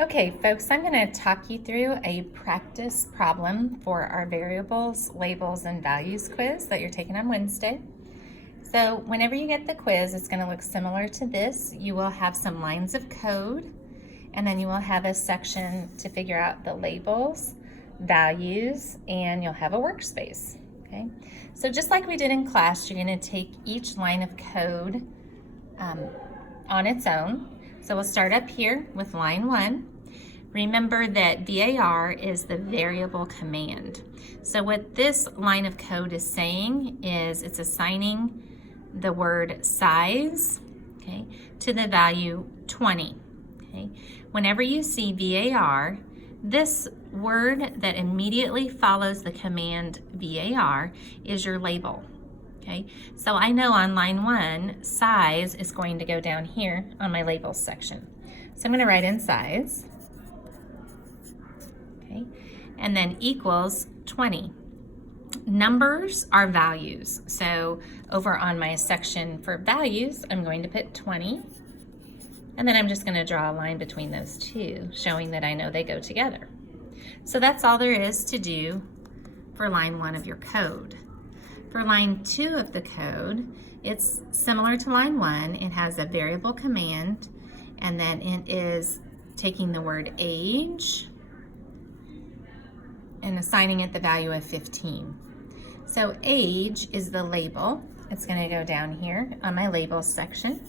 Okay, folks, I'm going to talk you through a practice problem for our variables, labels, and values quiz that you're taking on Wednesday. So whenever you get the quiz, it's going to look similar to this. You will have some lines of code, and then you will have a section to figure out the labels, values, and you'll have a workspace. Okay, so just like we did in class, you're going to take each line of code on its own. So we'll start up here with line 1. Remember that VAR is the variable command. So what this line of code is saying is it's assigning the word size, okay, to the value 20. Okay. Whenever you see VAR, this word that immediately follows the command VAR is your label. Okay, so I know on line 1, size is going to go down here on my labels section. So I'm going to write in size, okay, and then equals 20. Numbers are values. So over on my section for values, I'm going to put 20, and then I'm just going to draw a line between those two, showing that I know they go together. So that's all there is to do for line 1 of your code. For line 2 of the code, it's similar to line 1. It has a variable command, and then it is taking the word age and assigning it the value of 15. So age is the label. It's going to go down here on my labels section.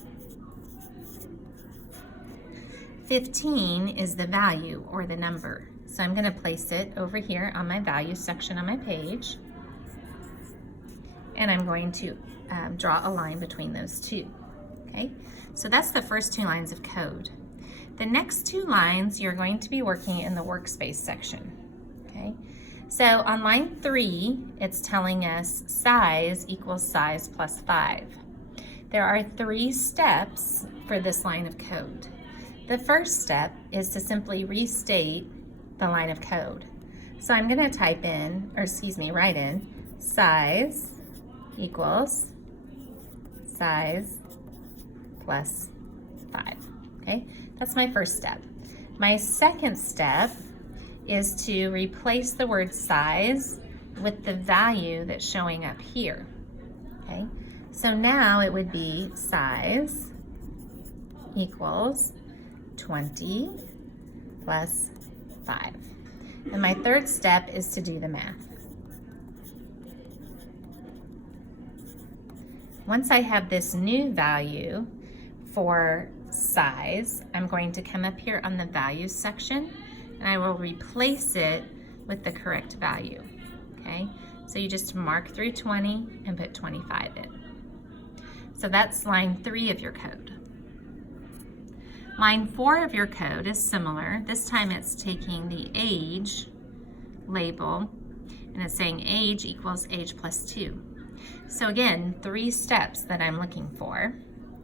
15 is the value or the number. So I'm going to place it over here on my values section on my page. And I'm going to draw a line between those two. Okay, so that's the first 2 lines of code. The next 2 lines you're going to be working in the workspace section. Okay, so on line 3, it's telling us size equals size plus 5. There are 3 steps for this line of code. The first step is to simply restate the line of code. So I'm going to write in size equals size plus 5. Okay, that's my first step. My second step is to replace the word size with the value that's showing up here. Okay, so now it would be size equals 20 plus 5. And my third step is to do the math. Once I have this new value for size, I'm going to come up here on the values section and I will replace it with the correct value. Okay, so you just mark through 20 and put 25 in. So that's line 3 of your code. Line 4 of your code is similar. This time it's taking the age label and it's saying age equals age plus 2. So again, 3 steps that I'm looking for.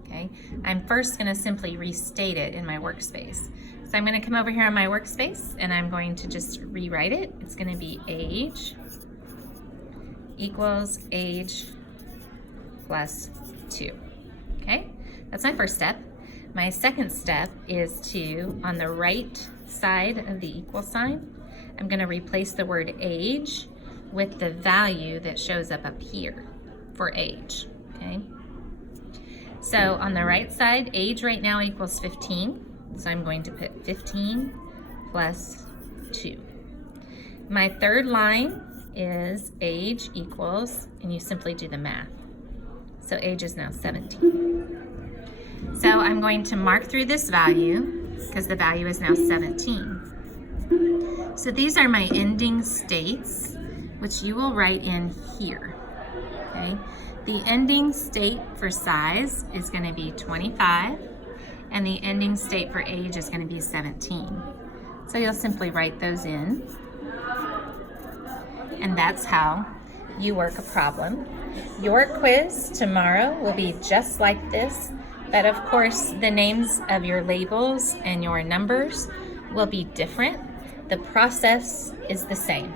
Okay, I'm first going to simply restate it in my workspace. So I'm going to come over here on my workspace and I'm going to just rewrite it. It's going to be age equals age plus 2. Okay, that's my first step. My second step is to, on the right side of the equal sign, I'm going to replace the word age with the value that shows up here for age. Okay, so on the right side, age right now equals 15, so I'm going to put 15 plus 2. My third line is age equals, and you simply do the math, so age is now 17. So I'm going to mark through this value because the value is now 17. So these are my ending states, which you will write in here. Okay, the ending state for size is going to be 25, and the ending state for age is going to be 17. So you'll simply write those in, and that's how you work a problem. Your quiz tomorrow will be just like this, but of course the names of your labels and your numbers will be different. The process is the same.